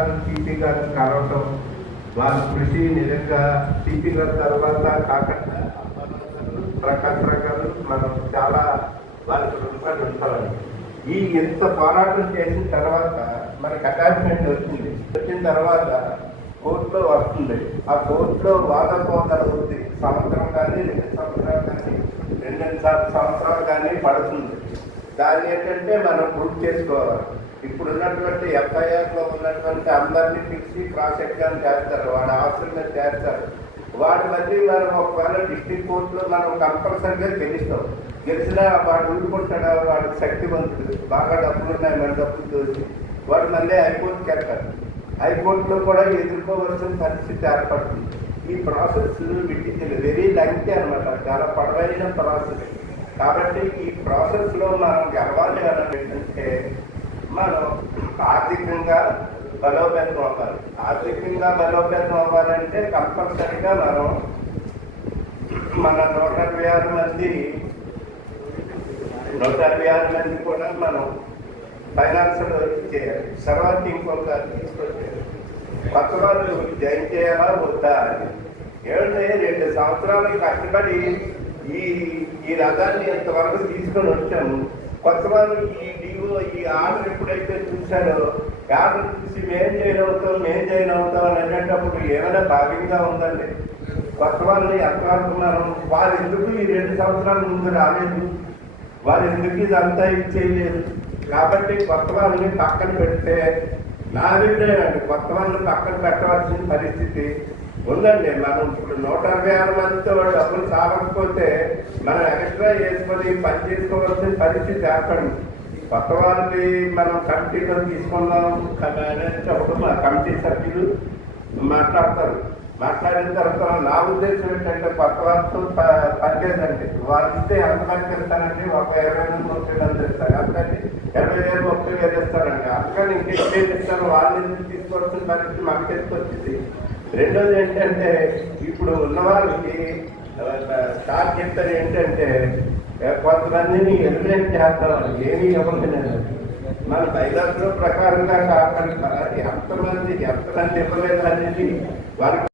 సార్లు సిపి గారు కలవటం, వాళ్ళ కృషి నిజంగా సిపి గారి తర్వాత కాకుండా ప్రకాశ్ గారు మనం చాలా వాళ్ళకి రుణపడి ఉంటామండి. ఈ ఎంత పోరాటం చేసిన తర్వాత మనకి అటాచ్మెంట్ వచ్చిన తర్వాత కోర్టులో వస్తుంది. ఆ కోర్టులో వాదపోతలు ఉంది. సంవత్సరం కానీ 2 సంవత్సరాలు కానీ 2 సంవత్సరాలు కానీ పడుతుంది. దాన్ని ఏంటంటే మనం ప్రూవ్ చేసుకోవాలి. ఇప్పుడు ఉన్నటువంటి ఎఫ్ఐఆర్లో ఉన్నటువంటి అందరినీ పిలిచి క్రాస్ ఎగ్జామ్ చేస్తారు, వాడు ఆస్తుల మీద చేస్తారు. వాడి మధ్య మనం ఒకవేళ డిస్ట్రిక్ట్ కోర్టులో మనం కంపల్సరీగా గెలిచినా వాడు ఊరుకుంటాడా, వాడు శక్తివంతుడు, బాగా డబ్బులు ఉన్నాయి, మన డబ్బులు చూసి వాడు మళ్ళీ హైకోర్టుకి వెళ్తాడు. హైకోర్టులో కూడా ఎదుర్కోవాల్సిన పరిస్థితి ఏర్పడుతుంది. ఈ ప్రాసెస్ వెరీ లెంగ్తీ అనమాట, చాలా పొడవైన ప్రాసెస్. కాబట్టి ఈ ప్రాసెస్లో మనం గెలవాలి అంటే మనం ఆర్థికంగా బలోపేతం అవ్వాలి. ఆర్థికంగా బలోపేతం అవ్వాలంటే కంపల్సరీగా మనం మన 126 మంది కూడా మనం ఫైనాన్షియల్ చేయాలి. తర్వాత ఇంకొక తీసుకొచ్చారు, కొత్త వాళ్ళు జాయిన్ చేయాలా వద్దా అని. ఏమంటే 2 సంవత్సరాలు కష్టపడి ఈ రథాన్ని ఎంతవరకు తీసుకొని వచ్చాము. కొత్త వాళ్ళు ఈ డిఓ ఈ ఆర్డర్ ఎప్పుడైతే చూశారో, ఆర్డర్ చూసి మేం జాయిన్ అవుతాం అని అనేటప్పుడు ఏమైనా భాగ్యంగా ఉందండి. కొత్త వాళ్ళని ఎంతవరకు మనం వాళ్ళు ఎందుకు ఈ 2 సంవత్సరాల ముందు రాలేదు, వాళ్ళు ఎందుకు ఇదంతా చేయలేదు. కాబట్టి కొత్త వాళ్ళని పక్కన పెడితే నా అభిప్రాయం అండి, కొత్త వాళ్ళని పక్కన పెట్టవలసిన పరిస్థితి ఉందండి. మనం ఇప్పుడు 126 మందితో డబ్బులు సాగకపోతే మనం ఎక్స్ట్రా వేసుకొని పని చేసుకోవాల్సిన పరిస్థితి ఏర్పడింది. కొత్త వాళ్ళని మనం కమిటీలో తీసుకున్నాం అనేటప్పుడు మా కమిటీ సభ్యులు మాట్లాడిన తర్వాత నా ఉద్దేశం ఏంటంటే కొత్త వాళ్ళతో పనిచేదండి. వాళ్ళు ఇస్తే ఎంతమందికి ఇస్తానండి, ఒక 20,000 30,000 ఇస్తారు, అందుకని 20,000 30,000 ఇస్తారండి. అందుకని ఇంకేం ఇస్తారు, వాళ్ళని తీసుకోవాల్సిన పరిస్థితి మనకి వచ్చింది. రెండోది ఏంటంటే ఇప్పుడు ఉన్న వాళ్ళకి స్టార్ట్ చెప్తారు ఏంటంటే కొంతమందిని ఎలిమినేట్ చేస్తామని, ఏమీ ఇవ్వలేదు. మన బైలాస్లో ప్రకారంగా కాకుండా ఎంతమంది ఇవ్వలేదు అనేది వాళ్ళకి